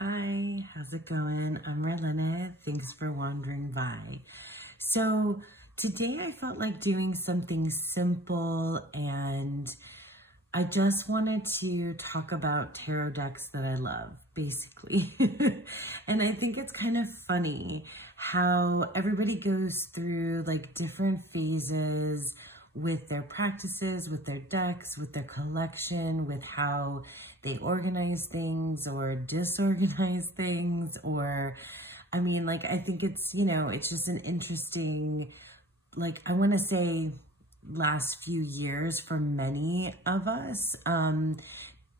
Hi, how's it going? I'm Marlena. Thanks for wandering by. So today I felt like doing something simple, and I just wanted to talk about tarot decks that I love, basically. And I think it's kind of funny how everybody goes through like different phases with their practices, with their decks, with their collection, with how they organize things or disorganize things, or I mean, like, I think it's, it's just an interesting, like, I want to say last few years for many of us,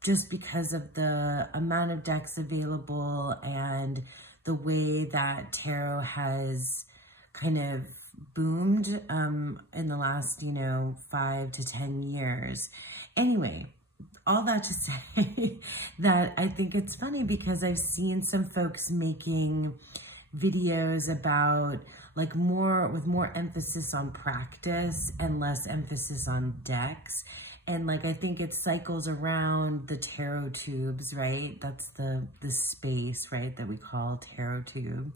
just because of the amount of decks available and the way that tarot has kind of boomed in the last, 5 to 10 years. Anyway, all that to say that I think it's funny because I've seen some folks making videos about like with more emphasis on practice and less emphasis on decks. And like, I think it cycles around the tarot tubes, right? That's the space, right, that we call tarot tube.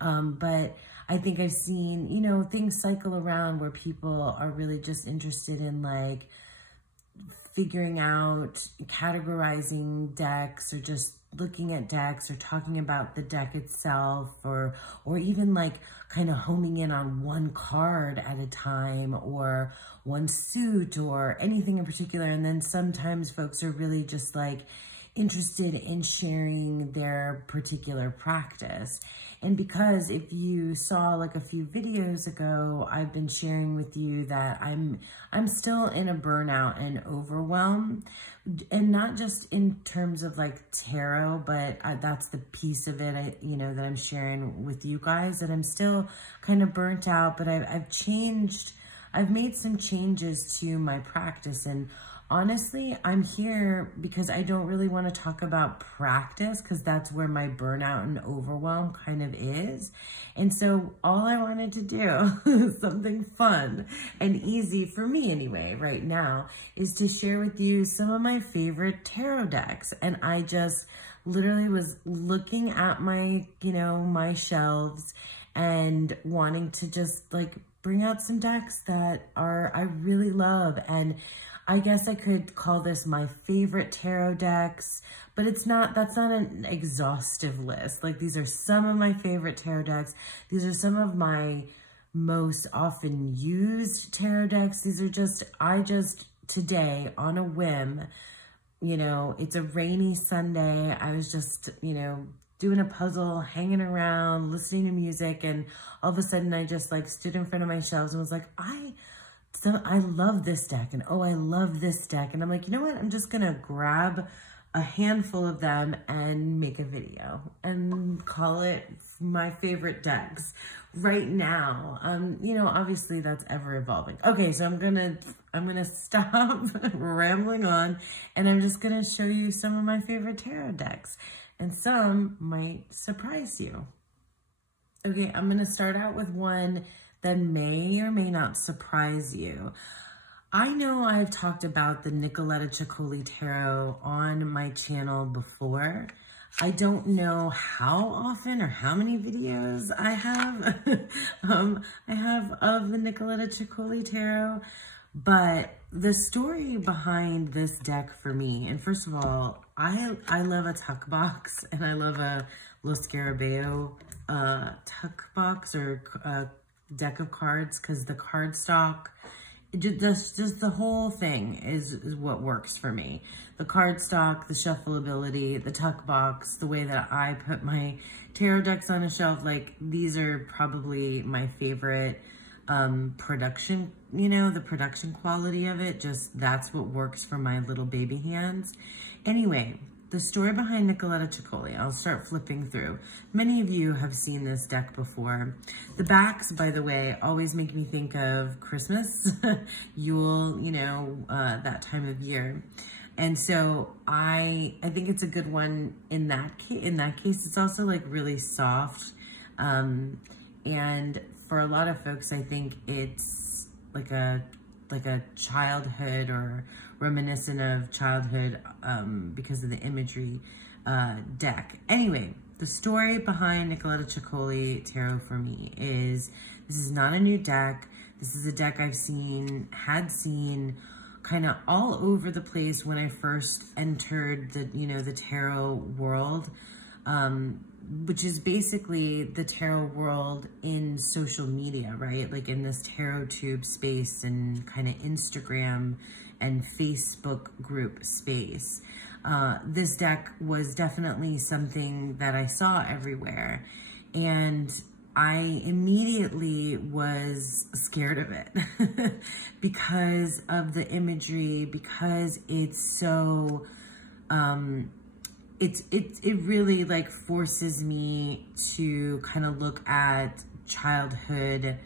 But I think I've seen, things cycle around where people are really just interested in like figuring out, categorizing decks, or just looking at decks, or talking about the deck itself, or even like kind of homing in on one card at a time, or one suit, or anything in particular. And then sometimes folks are really just like interested in sharing their particular practice. And because if you saw like a few videos ago, I've been sharing with you that I'm still in a burnout and overwhelm, and not just in terms of like tarot, but that's the piece of it, that I'm sharing with you guys, that I'm still kind of burnt out, but I've made some changes to my practice. And honestly, I'm here because I don't really want to talk about practice, because that's where my burnout and overwhelm kind of is. And so all I wanted to do, something fun and easy for me anyway, right now, is to share with you some of my favorite tarot decks. And I just literally was looking at my, my shelves and wanting to just like bring out some decks that I really love. And I guess I could call this my favorite tarot decks, but that's not an exhaustive list. Like, these are some of my favorite tarot decks. These are some of my most often used tarot decks. These are I just today on a whim, it's a rainy Sunday. I was just, doing a puzzle, hanging around, listening to music. And all of a sudden I just like stood in front of my shelves and was like, I love this deck, and oh, I love this deck. And I'm like, you know what? I'm just going to grab a handful of them and make a video and call it my favorite decks right now. Obviously that's ever evolving. Okay, so I'm going to stop rambling on, and I'm just going to show you some of my favorite tarot decks, and some might surprise you. Okay, I'm going to start out with one that may or may not surprise you. I know I've talked about the Nicoletta Ciccoli Tarot on my channel before. I don't know how often or how many videos I have of the Nicoletta Ciccoli Tarot, but the story behind this deck for me, and first of all, I love a tuck box, and I love a Lo Scarabeo tuck box, or deck of cards, because the cardstock, just the whole thing is what works for me. The cardstock, the shuffleability, the tuck box, the way that I put my tarot decks on a shelf, like, these are probably my favorite production, the production quality of it, just that's what works for my little baby hands. Anyway, the story behind Nicoletta Ciccoli, I'll start flipping through. Many of you have seen this deck before. The backs, by the way, always make me think of Christmas, Yule, that time of year. And so I think it's a good one in that case. In that case, it's also like really soft. And for a lot of folks, I think it's like a childhood, or reminiscent of childhood, because of the imagery deck. Anyway, the story behind Nicoletta Ciccoli Tarot for me is, this is not a new deck. This is a deck I've had seen kind of all over the place when I first entered the, the tarot world, which is basically the tarot world in social media, right? Like in this tarot tube space and kind of Instagram and Facebook group space. This deck was definitely something that I saw everywhere, and I immediately was scared of it because of the imagery, because it's so, it really like forces me to kind of look at childhood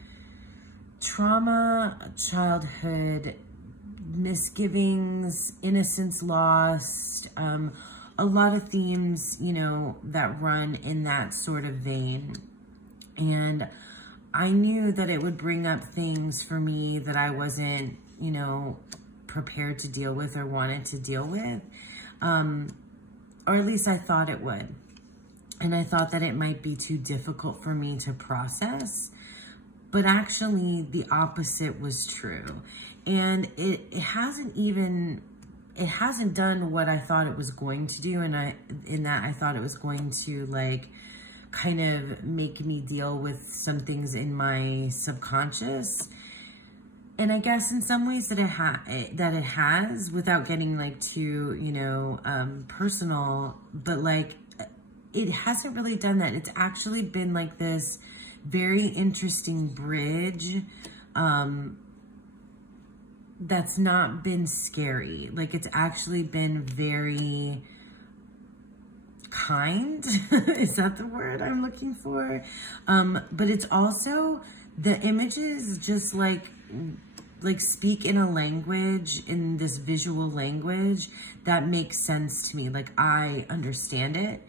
trauma, childhood misgivings, innocence lost, a lot of themes, that run in that sort of vein. And I knew that it would bring up things for me that I wasn't, prepared to deal with or wanted to deal with. Or at least I thought it would. And I thought that it might be too difficult for me to process. But actually the opposite was true. And it hasn't done what I thought it was going to do. And in that I thought it was going to like kind of make me deal with some things in my subconscious. And I guess in some ways that it has, without getting like too, personal, but like it hasn't really done that. It's actually been like this very interesting bridge, that's not been scary. Like it's actually been very kind. Is that the word I'm looking for? But it's also, the images just like speak in a language, in this visual language that makes sense to me. Like I understand it.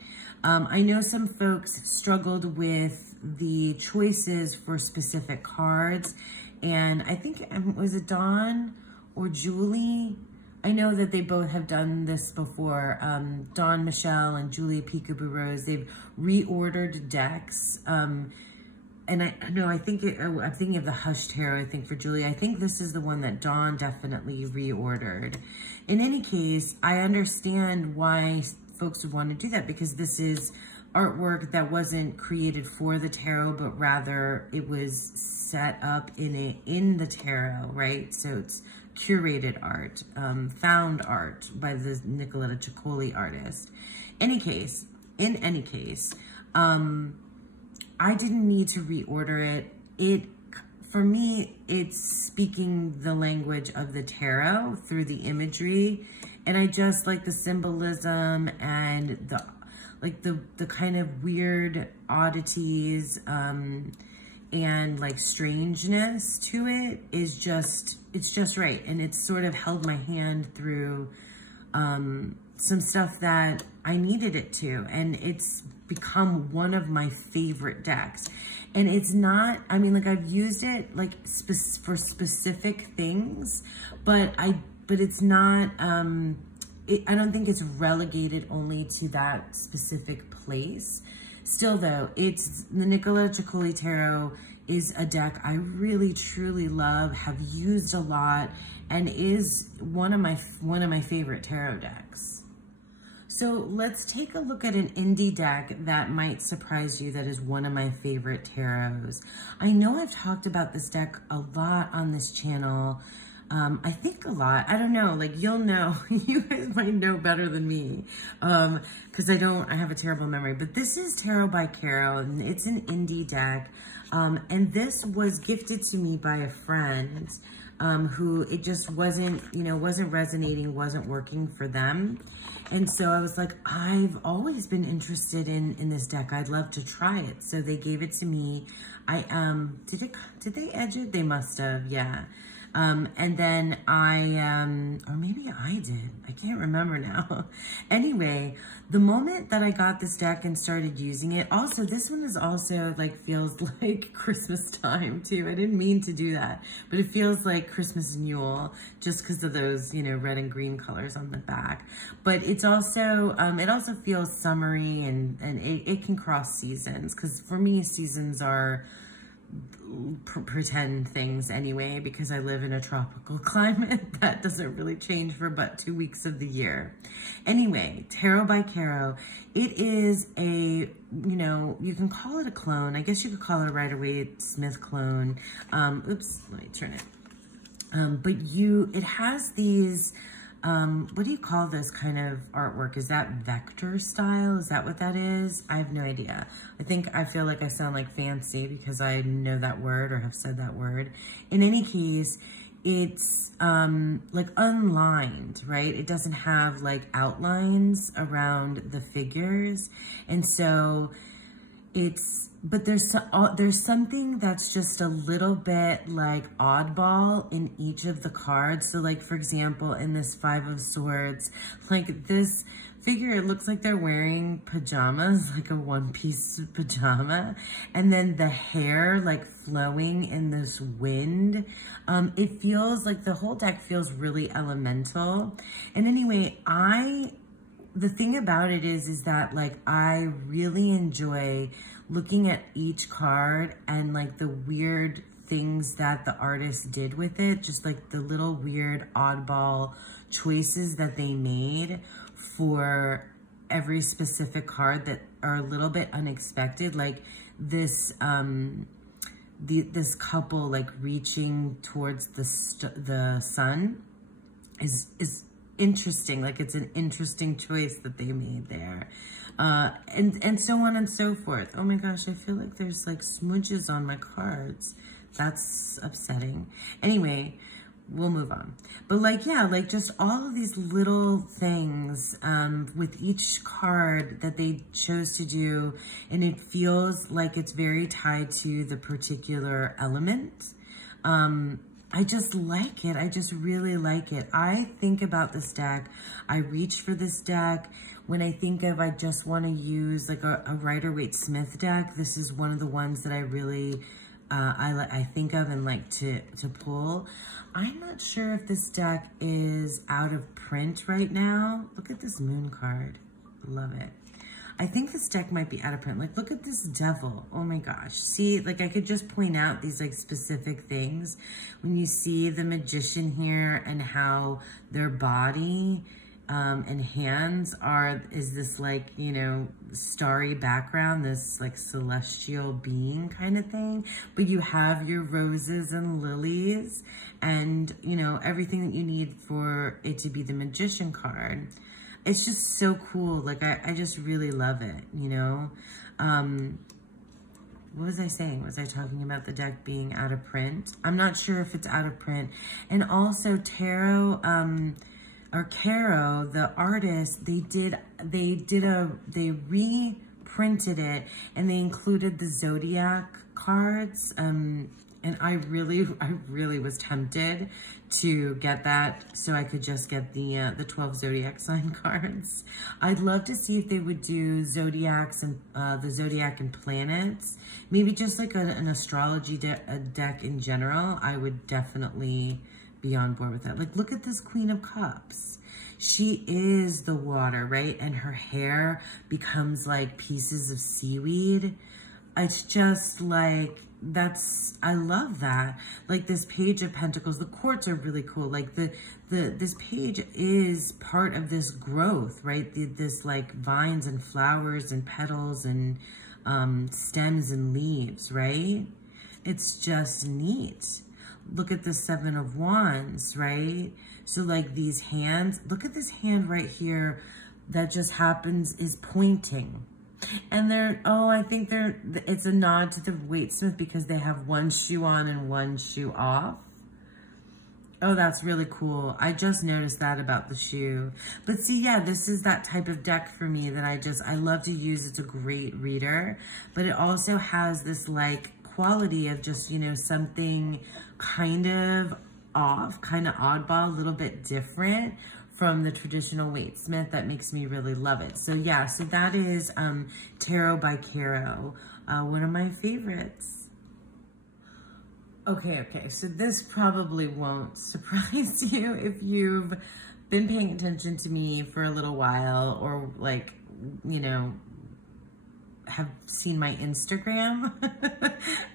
I know some folks struggled with the choices for specific cards, and I think, was it Dawn or Julie? I know that they both have done this before. Dawn Michelle and Julie Peekaboo Rose, they've reordered decks. And I'm thinking of the Hush Tarot, I think, for Julie. I think this is the one that Dawn definitely reordered. In any case, I understand why folks would want to do that, because this is artwork that wasn't created for the tarot, but rather it was set up in the tarot, right? So it's curated art, found art by the Nicoletta Ciccoli artist. In any case, I didn't need to reorder it. For me, it's speaking the language of the tarot through the imagery, and I just like the symbolism and the kind of weird oddities and like strangeness to it is just, it's just right. And it's sort of held my hand through some stuff that I needed it to, and it's become one of my favorite decks. And it's not, I mean, like I've used it like for specific things, but it's not, I don't think it's relegated only to that specific place. Still though, it's the Nicoletta Ciccoli Tarot is a deck I really truly love, have used a lot, and is one of my favorite tarot decks. So let's take a look at an indie deck that might surprise you, that is one of my favorite tarots. I know I've talked about this deck a lot on this channel. I think a lot, I don't know, like you'll know, you guys might know better than me, because I have a terrible memory, but this is Tarot by Carol, and it's an indie deck, and this was gifted to me by a friend, who it just wasn't, wasn't resonating, wasn't working for them. And so I was like, I've always been interested in this deck. I'd love to try it. So they gave it to me. Did they edge it? They must have, yeah. And then or maybe I did. I can't remember now. Anyway, the moment that I got this deck and started using it, also, this one is also like, feels like Christmas time too. I didn't mean to do that, but it feels like Christmas and Yule just because of those, you know, red and green colors on the back. But it's also, it also feels summery and it can cross seasons, because for me, seasons are pretend things anyway, because I live in a tropical climate that doesn't really change for but 2 weeks of the year. Anyway, Tarot by Caro, it is a, you know, you can call it a clone. I guess you could call it a Rider-Waite Smith clone. Oops, let me turn it. But it has these, what do you call this kind of artwork? Is that vector style? Is that what that is? I have no idea. I feel like I sound like fancy because I know that word or have said that word. In any case, it's like unlined, right? It doesn't have like outlines around the figures. And so but there's something that's just a little bit like oddball in each of the cards. So like, for example, in this Five of Swords, like this figure, it looks like they're wearing pajamas, like a one-piece pajama. And then the hair like flowing in this wind. It feels like the whole deck feels really elemental. And anyway, the thing about it is that like, I really enjoy looking at each card and like the weird things that the artist did with it, just like the little weird oddball choices that they made for every specific card that are a little bit unexpected. Like this, this couple like reaching towards the sun is interesting. Like, it's an interesting choice that they made there. And so on and so forth. Oh my gosh, I feel like there's like smudges on my cards. That's upsetting. Anyway, we'll move on. But like, yeah, like just all of these little things with each card that they chose to do. And it feels like it's very tied to the particular element. I just like it. I just really like it. I think about this deck. I reach for this deck. When I think of, I just want to use like a Rider-Waite Smith deck, this is one of the ones that I really, I think of and like to pull. I'm not sure if this deck is out of print right now. Look at this moon card. Love it. I think this deck might be out of print. Like, look at this devil. Oh my gosh. See, like I could just point out these like specific things. When you see the magician here and how their body and hands is this like, you know, starry background, this like celestial being kind of thing. But you have your roses and lilies and, you know, everything that you need for it to be the magician card. It's just so cool. Like, I just really love it, you know? What was I saying? Was I talking about the deck being out of print? I'm not sure if it's out of print. And also Caro, the artist, they reprinted it and they included the zodiac cards. And I really was tempted to get that so I could just get the 12 zodiac sign cards. I'd love to see if they would do zodiacs and the zodiac and planets. Maybe just like an astrology deck in general. I would definitely be on board with that. Like, look at this Queen of Cups. She is the water, right? And her hair becomes like pieces of seaweed. It's just like, I love that. Like this Page of Pentacles, the quartz are really cool. Like this page is part of this growth, right? This like vines and flowers and petals and stems and leaves, right? It's just neat. Look at the Seven of Wands, right? So like these hands, look at this hand right here that just happens is pointing. And I think it's a nod to the Waite Smith because they have one shoe on and one shoe off. Oh, that's really cool. I just noticed that about the shoe. But see, yeah, this is that type of deck for me that I love to use. It's a great reader, but it also has this like quality of just, you know, something kind of off, kind of oddball, a little bit different from the traditional Waite-Smith that makes me really love it. So yeah, so that is Tarot by Caro, one of my favorites. Okay, so this probably won't surprise you if you've been paying attention to me for a little while, or like, you know, have seen my Instagram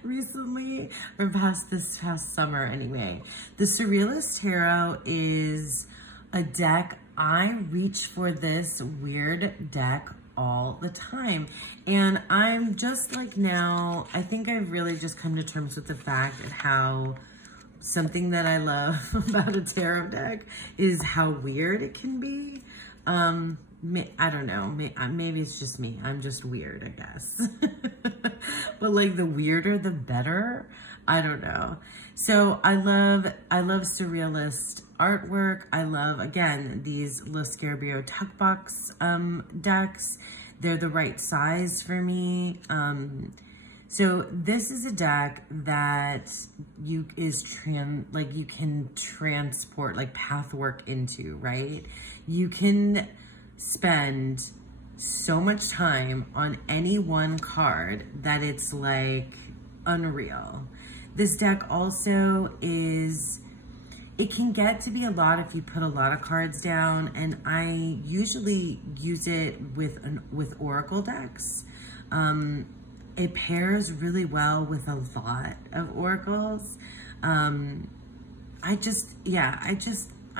recently, or this past summer anyway. The Surrealist Tarot is a deck. I reach for this weird deck all the time. And I'm just like, now, I think I've really just come to terms with the fact of how something that I love about a tarot deck is how weird it can be. I don't know, maybe it's just me. I'm just weird, I guess. But like, the weirder, the better. I don't know. So I love surrealist artwork. I love, again, these Lo Scarabeo tuck box decks. They're the right size for me. So this is a deck that you can transport like path work into, right? You can spend so much time on any one card that it's like unreal. This deck also it can get to be a lot if you put a lot of cards down, and I usually use it with Oracle decks. It pairs really well with a lot of oracles.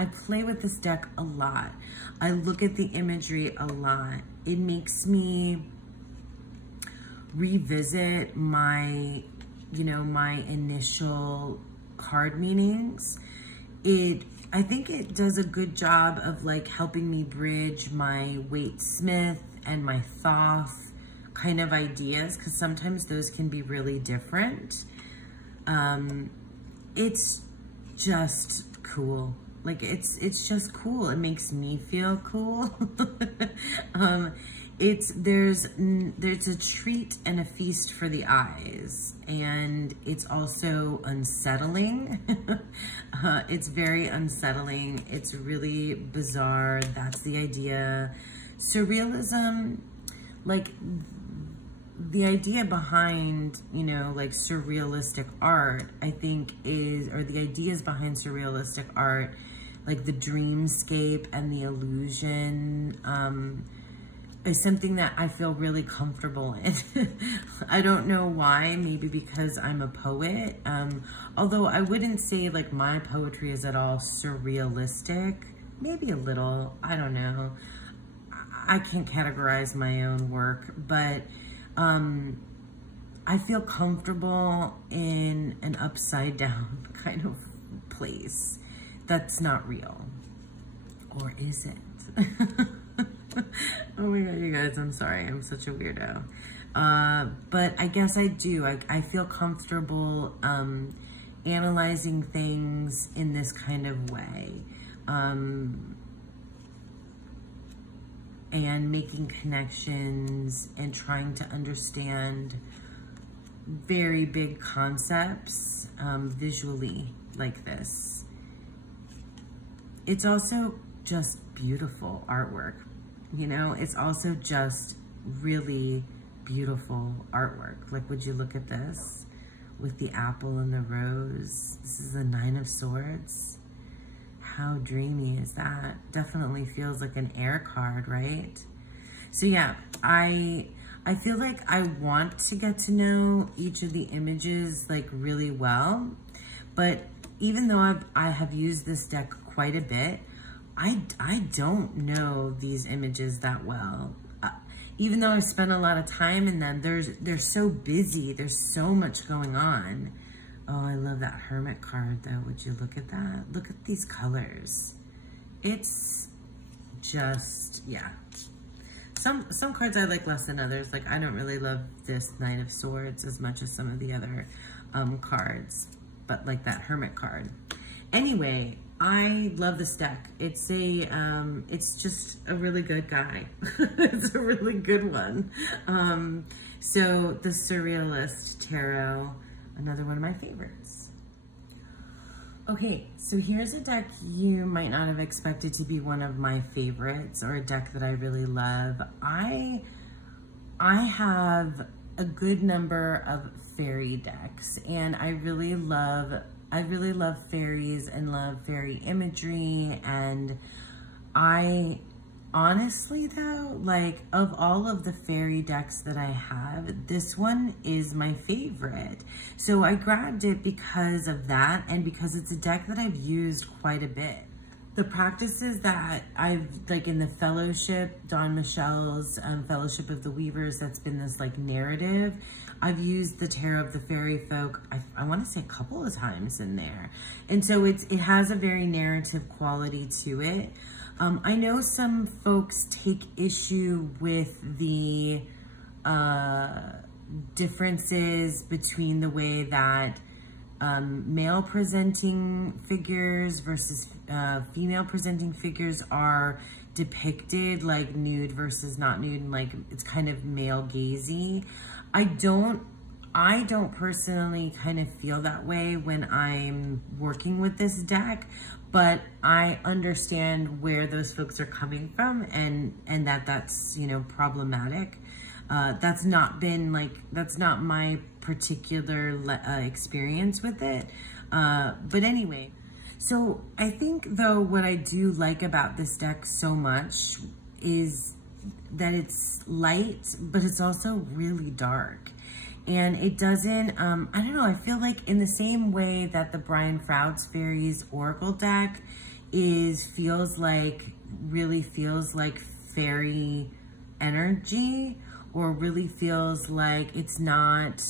I play with this deck a lot. I look at the imagery a lot. It makes me revisit my initial card meanings. I think it does a good job of like helping me bridge my Waite-Smith and my Thoth kind of ideas, because sometimes those can be really different. It's just cool. Like, it's just cool. It makes me feel cool. There's a treat and a feast for the eyes, and it's also unsettling. It's very unsettling. It's really bizarre. That's the idea. Surrealism, like, the idea behind, like surrealistic art, I think or the ideas behind surrealistic art, like the dreamscape and the illusion, is something that I feel really comfortable in. I don't know why, maybe because I'm a poet. Although I wouldn't say like my poetry is at all surrealistic, maybe a little, I don't know. I can't categorize my own work, but I feel comfortable in an upside down kind of place that's not real. Or is it? Oh my God, you guys, I'm sorry. I'm such a weirdo. But I guess I do. I feel comfortable analyzing things in this kind of way. And making connections and trying to understand very big concepts visually like this. It's also just beautiful artwork, it's also just really beautiful artwork. Like, would you look at this with the apple and the rose? This is a 9 of Swords. How dreamy is that? Definitely feels like an air card, right? So yeah, I feel like I want to get to know each of the images like really well, but even though I have used this deck quite a bit, I don't know these images that well. Even though I've spent a lot of time in them, they're so busy. There's so much going on. Oh, I love that Hermit card though. Would you look at that? Look at these colors. It's just, yeah. Some cards I like less than others. Like, I don't really love this Knight of Swords as much as some of the other cards, but like that Hermit card. Anyway, I love this deck. It's just a really good guy. It's a really good one. So the Surrealist Tarot, another one of my favorites. Okay, so here's a deck you might not have expected to be one of my favorites, or a deck that I really love. I have a good number of fairy decks, and I really love fairies and love fairy imagery. And I honestly though, like, of all of the fairy decks that I have, this one is my favorite. So I grabbed it because of that, and because it's a deck that I've used quite a bit. The practices that I've, like in the Fellowship, Dawn Michelle's Fellowship of the Weavers, that's been this like narrative, I've used the Tarot of the Fairy Folk, I want to say a couple of times in there. And so it has a very narrative quality to it. I know some folks take issue with the differences between the way that male presenting figures versus female presenting figures are depicted, like nude versus not nude, and like it's kind of male gazy. I don't personally kind of feel that way when I'm working with this deck, but I understand where those folks are coming from, and that's, you know, problematic. That's not my particular experience with it. But anyway, so I think though what I do like about this deck so much is that it's light, but it's also really dark. And it doesn't, I don't know, I feel like in the same way that the Brian Froud's Fairies Oracle deck really feels like fairy energy, or really feels like it's not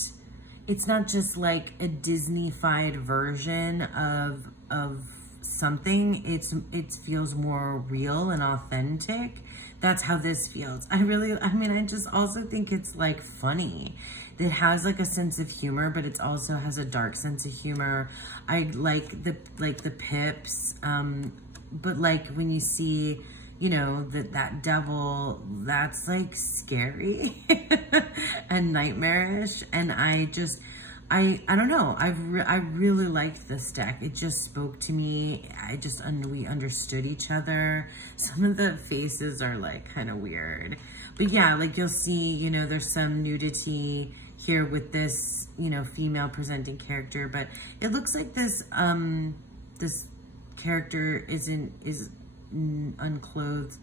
just like a Disney-fied version of something. It feels more real and authentic. That's how this feels. I just also think it's like funny. It has like a sense of humor, but it also has a dark sense of humor. I like the pips, but like when you see, you know, that devil, that's like scary and nightmarish. And I don't know. I really liked this deck. It just spoke to me. We understood each other. Some of the faces are like kind of weird, but yeah, like you'll see, you know, there's some nudity here with this, you know, female presenting character, but it looks like this character is unclothed,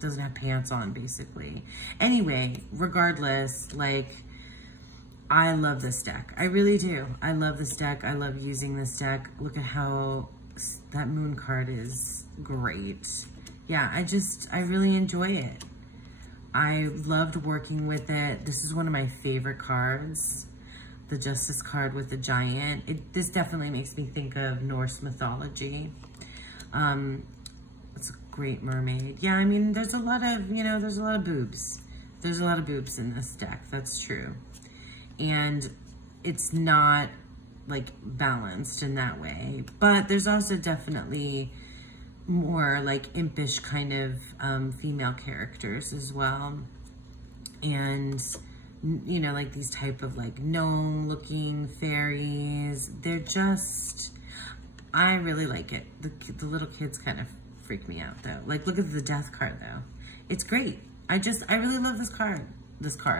doesn't have pants on, basically. Anyway, regardless, like, I love this deck. I really do. I love this deck. I love using this deck. Look at how that moon card is great. Yeah, I really enjoy it. I loved working with it. This is one of my favorite cards, the Justice card with the giant. This definitely makes me think of Norse mythology. It's a great mermaid. Yeah, I mean, there's a lot of, you know, there's a lot of boobs. There's a lot of boobs in this deck. That's true. And it's not like balanced in that way, but there's also definitely more like impish kind of female characters as well. And, you know, like these type of like gnome looking fairies. They're just, I really like it. The little kids kind of freak me out though. Like, look at the death card though. It's great. I really love this card.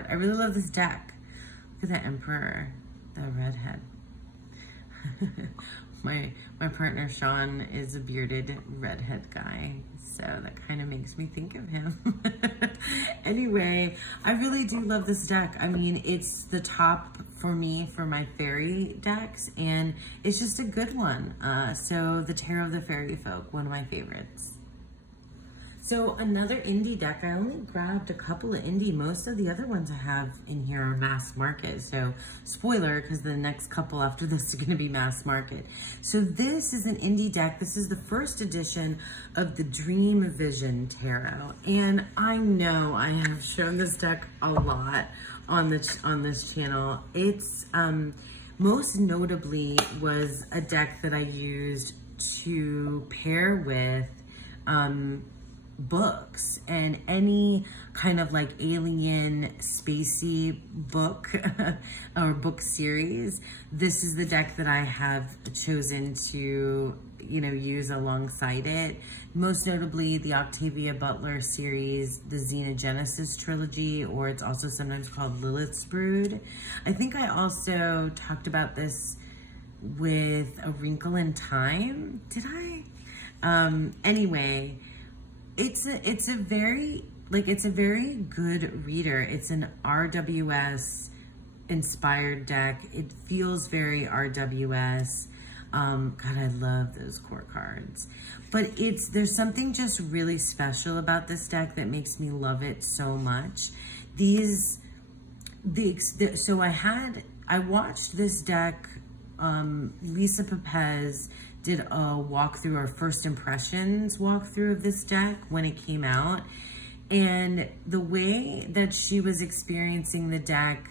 I really love this deck. Look at that emperor, the redhead. My partner Sean is a bearded redhead guy, so that kind of makes me think of him. Anyway, I really do love this deck. I mean, it's the top for me for my fairy decks, and it's just a good one. So the Tarot of the Fairy Folk, one of my favorites. So another indie deck, I only grabbed a couple of indie. Most of the other ones I have in here are mass market. So spoiler, because the next couple after this are gonna be mass market. So this is an indie deck. This is the first edition of the Dream Vision Tarot. And I know I have shown this deck a lot on this channel. It's most notably was a deck that I used to pair with books and any kind of like alien spacey book or book series. This is the deck that I have chosen to, you know, use alongside it. Most notably the Octavia Butler series, the Xenogenesis trilogy, or it's also sometimes called Lilith's Brood. I think I also talked about this with A Wrinkle in Time. Did I? Anyway, it's a very good reader. It's an RWS inspired deck. It feels very RWS. God, I love those core cards. But there's something just really special about this deck that makes me love it so much. So I watched this deck. Lisa Pepez did a walkthrough, or first impressions walkthrough of this deck when it came out. And the way that she was experiencing the deck,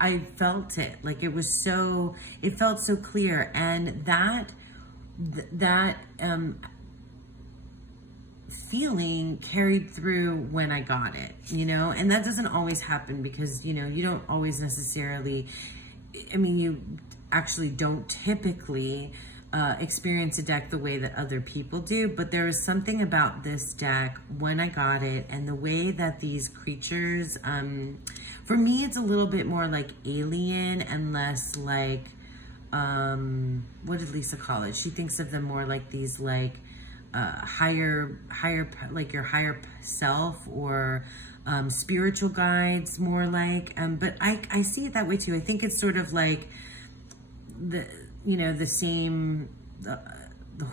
I felt it. Like it felt so clear. And that feeling carried through when I got it, you know? And that doesn't always happen because, you know, you don't always necessarily, I mean, you actually don't typically experience a deck the way that other people do, but there was something about this deck when I got it and the way that these creatures, for me, it's a little bit more like alien and less like, what did Lisa call it? She thinks of them more like these like higher, like your higher self or spiritual guides more like, but I see it that way too. I think it's sort of like the same, the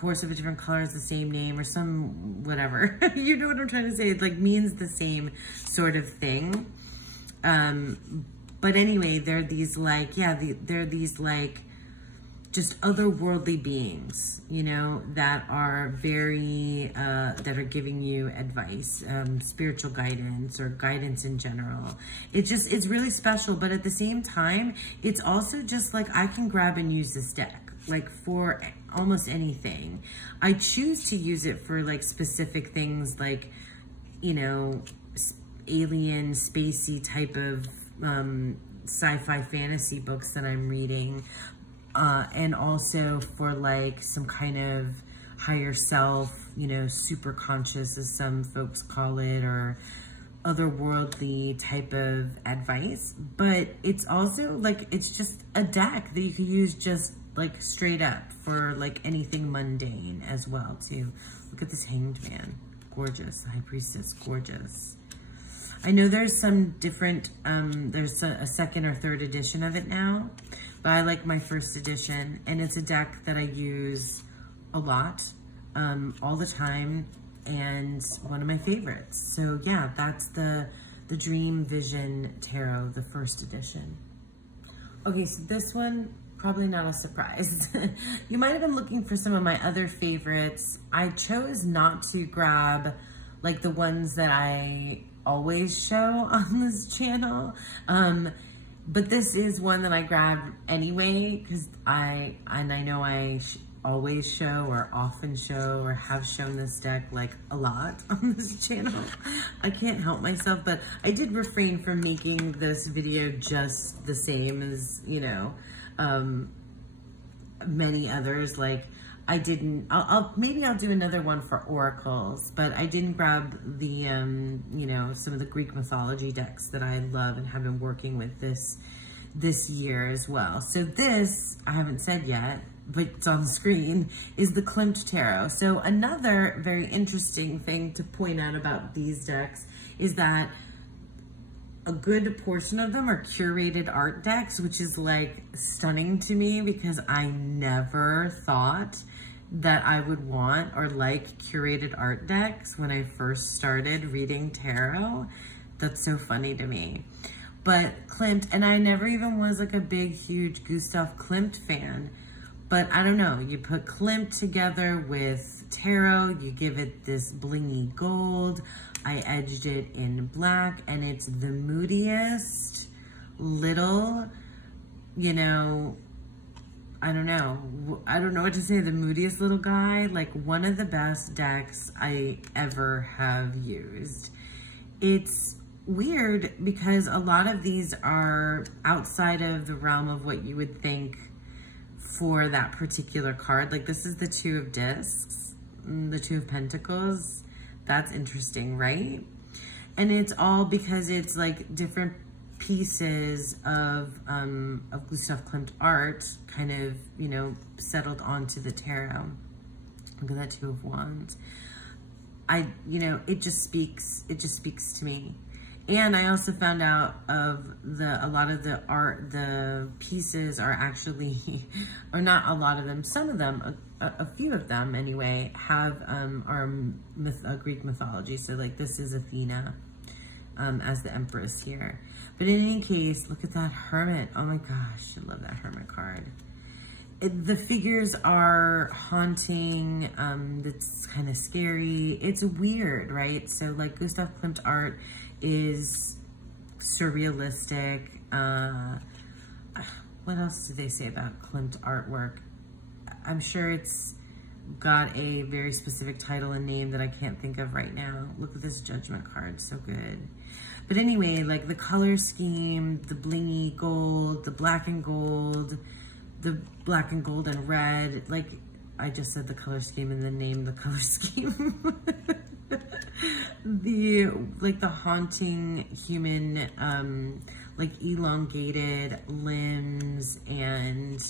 horse of a different color is the same name or some whatever. You know what I'm trying to say? It like means the same sort of thing. But anyway, they're these like, they're these like just otherworldly beings, you know, that are very, that are giving you advice, spiritual guidance or guidance in general. It's really special, but at the same time, it's also just like, I can grab and use this deck, like for almost anything. I choose to use it for like specific things like, you know, alien, spacey type of, sci-fi fantasy books that I'm reading. And also for like some kind of higher self, you know, super conscious as some folks call it, or otherworldly type of advice. But it's also like, it's just a deck that you could use just like straight up for like anything mundane as well too. Look at this Hanged Man, gorgeous. The High Priestess, gorgeous. I know there's some different, there's a second or third edition of it now, but I like my first edition, and it's a deck that I use a lot, all the time, and one of my favorites. So yeah, that's the Dream Vision Tarot, the first edition. Okay, so this one, probably not a surprise. You might have been looking for some of my other favorites. I chose not to grab like the ones that I always show on this channel. But this is one that I grabbed anyway, because I know I always show or often show or have shown this deck like a lot on this channel. I can't help myself, but I did refrain from making this video just the same as, you know, many others. Like maybe I'll do another one for oracles, but I didn't grab the, you know, some of the Greek mythology decks that I love and have been working with this year as well. So this, I haven't said yet, but it's on the screen, is the Klimt Tarot. So another very interesting thing to point out about these decks is that a good portion of them are curated art decks, which is like stunning to me because I never thought that I would want or like curated art decks when I first started reading tarot. That's so funny to me. But Klimt, and I never even was like a big, huge Gustav Klimt fan, but I don't know, you put Klimt together with tarot, you give it this blingy gold, I edged it in black, and it's the moodiest little, you know, I don't know. I don't know what to say. The moodiest little guy, like one of the best decks I ever have used. It's weird because a lot of these are outside of the realm of what you would think for that particular card. Like this is the Two of Discs, the Two of Pentacles. That's interesting, right? And it's all because it's like different pieces of Gustav Klimt art kind of, you know, settled onto the tarot. Look at that Two of Wands. You know, it just speaks to me. And I also found out of a lot of the art, the pieces are actually, or not a lot of them, some of them, a few of them anyway, are Greek mythology. So like this is Athena as the Empress here. But in any case, look at that Hermit. Oh my gosh, I love that Hermit card. The figures are haunting, it's kind of scary. It's weird, right? So like Gustav Klimt art is surrealistic. What else do they say about Klimt artwork? I'm sure it's got a very specific title and name that I can't think of right now. Look at this Judgment card, so good. But anyway, like the color scheme, the blingy gold, the black and gold, the black and gold and red, like I just said the color scheme and the name, the color scheme. The haunting human, like elongated limbs and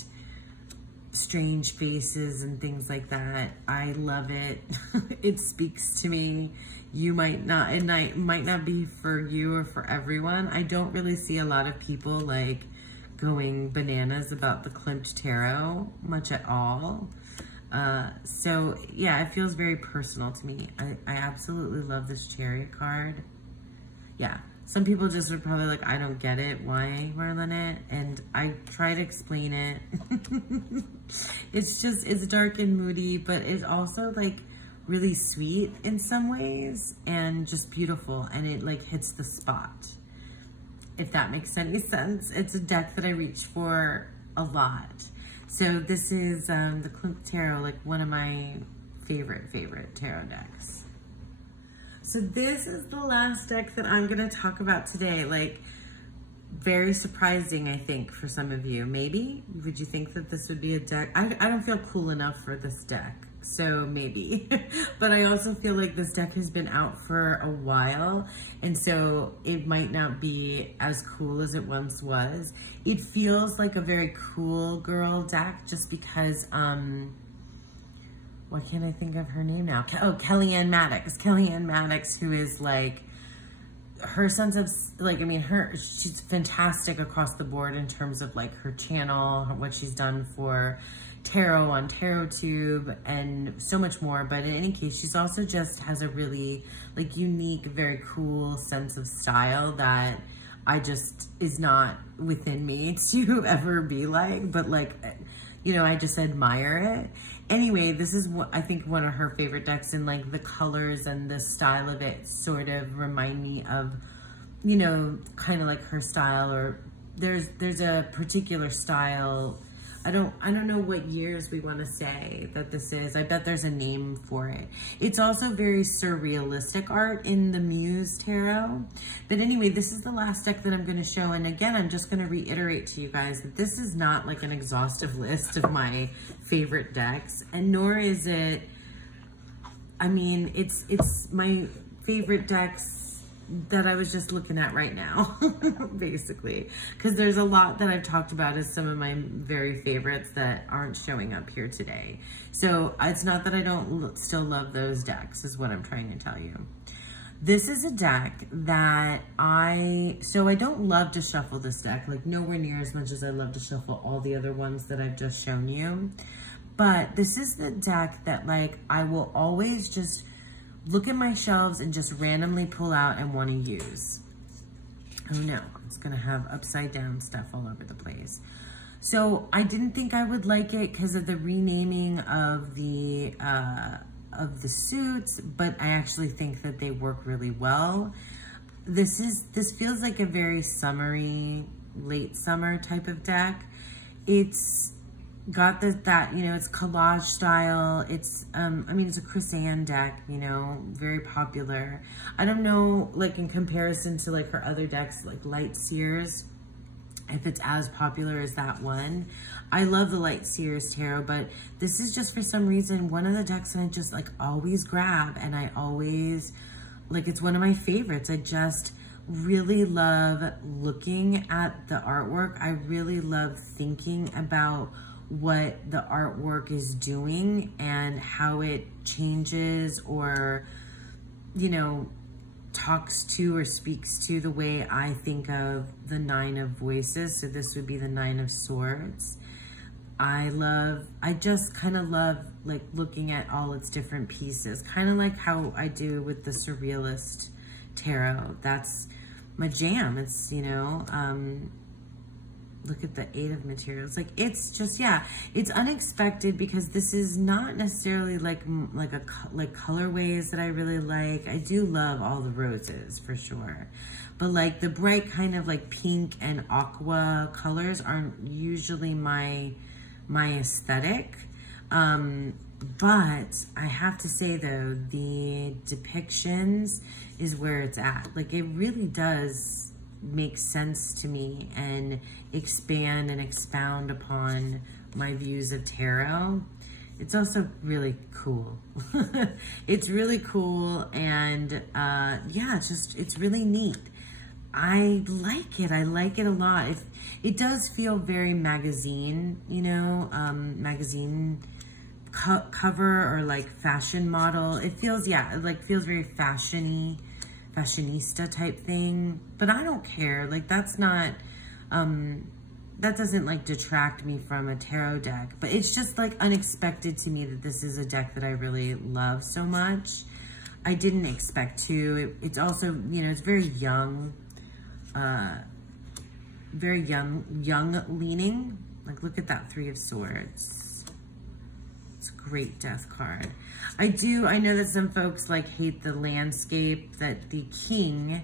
strange faces and things like that. I love it. It speaks to me. You might not, it might not be for you or for everyone. I don't really see a lot of people like going bananas about the Klimt tarot much at all. So yeah, it feels very personal to me. I absolutely love this Chariot card. Yeah, some people just are probably like, I don't get it. Why, Marlene? And I try to explain it. It's dark and moody, but it's also like really sweet in some ways and just beautiful. And it like hits the spot, if that makes any sense. It's a deck that I reach for a lot. So this is the Klimt Tarot, like one of my favorite tarot decks. So this is the last deck that I'm gonna talk about today. Like, very surprising, I think, for some of you. Maybe, would you think that this would be a deck? I don't feel cool enough for this deck, so maybe. But I also feel like this deck has been out for a while, and so it might not be as cool as it once was. It feels like a very cool girl deck just because, why can't I think of her name now? Oh, Kellyanne Maddox. Kellyanne Maddox, who is like, her sense of, like, I mean, she's fantastic across the board in terms of like her channel, what she's done for tarot on TarotTube and so much more. But in any case, she's also just has a really like unique, very cool sense of style that is not within me to ever be like, but like, you know, I just admire it. Anyway, this is what I think one of her favorite decks, and like the colors and the style of it sort of remind me of, you know, kind of like her style, or there's a particular style. I don't know what years we want to say that this is. I bet there's a name for it. It's also very surrealistic art in the Muse Tarot. But anyway, this is the last deck that I'm going to show. And again, I'm just going to reiterate to you guys that this is not like an exhaustive list of my favorite decks. And nor is it, I mean, it's my favorite decks that I was just looking at right now, basically. Because there's a lot that I've talked about as some of my very favorites that aren't showing up here today. So it's not that I don't still love those decks, is what I'm trying to tell you. This is a deck that so I don't love to shuffle this deck, like nowhere near as much as I love to shuffle all the other ones that I've just shown you. But this is the deck that like I will always just look at my shelves and just randomly pull out and want to use. Oh no, it's gonna have upside down stuff all over the place. So I didn't think I would like it because of the renaming of the suits, but I actually think that they work really well. This feels like a very summery, late summer type of deck. It's got that, you know, it's collage style. It's, I mean, it's a Chris Ann deck, you know, very popular. I don't know, like in comparison to like her other decks, like Light Sears, if it's as popular as that one. I love the Light Sears Tarot, but this is just for some reason one of the decks that I just like always grab, and I always, like, it's one of my favorites. I just really love looking at the artwork. I really love thinking about what the artwork is doing and how it changes or, you know, talks to or speaks to the way I think of the Nine of Voices. So this would be the Nine of Swords. I just kind of love like looking at all its different pieces, kind of like how I do with the Surrealist Tarot. That's my jam. It's, you know, look at the Eight of Materials. Like, it's just, yeah, it's unexpected because this is not necessarily like colorways that I really like. I do love all the roses for sure, but like the bright kind of like pink and aqua colors aren't usually my aesthetic. But I have to say though, the depictions is where it's at. Like, it really does make sense to me and expand and expound upon my views of tarot. It's also really cool. It's really cool, and yeah, it's really neat. I like it. I like it a lot. It does feel very magazine, you know, magazine cover or like fashion model. It feels, yeah, it like feels very fashiony, fashionista type thing, but I don't care. Like, that's not, that doesn't like detract me from a tarot deck, but it's just like unexpected to me that this is a deck that I really love so much. I didn't expect to. It's also, you know, it's very young, young leaning. Like, look at that Three of Swords. It's a great death card. I know that some folks like hate the landscape, that the king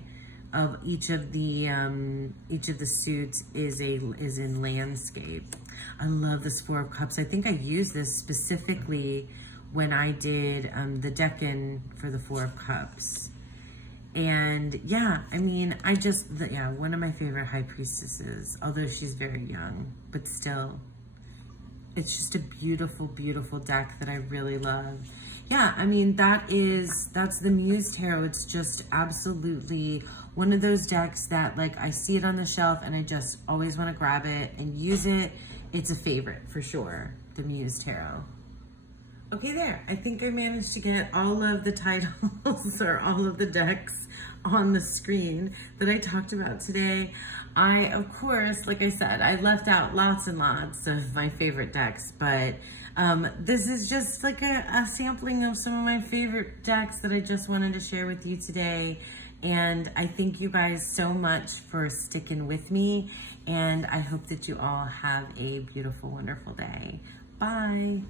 of each of the suits is in landscape. I love this Four of Cups. I think I used this specifically when I did the deck-in for the Four of Cups. And yeah, I mean, yeah, one of my favorite high priestesses, although she's very young, but still, it's just a beautiful, beautiful deck that I really love. Yeah, I mean, that's the Muse Tarot. It's just absolutely one of those decks that, like, I see it on the shelf and I just always want to grab it and use it. It's a favorite for sure, the Muse Tarot. Okay, there. I think I managed to get all of the titles or all of the decks on the screen that I talked about today. Of course, like I said, I left out lots and lots of my favorite decks, but this is just like a sampling of some of my favorite decks that I just wanted to share with you today. And I thank you guys so much for sticking with me, and I hope that you all have a beautiful, wonderful day. Bye.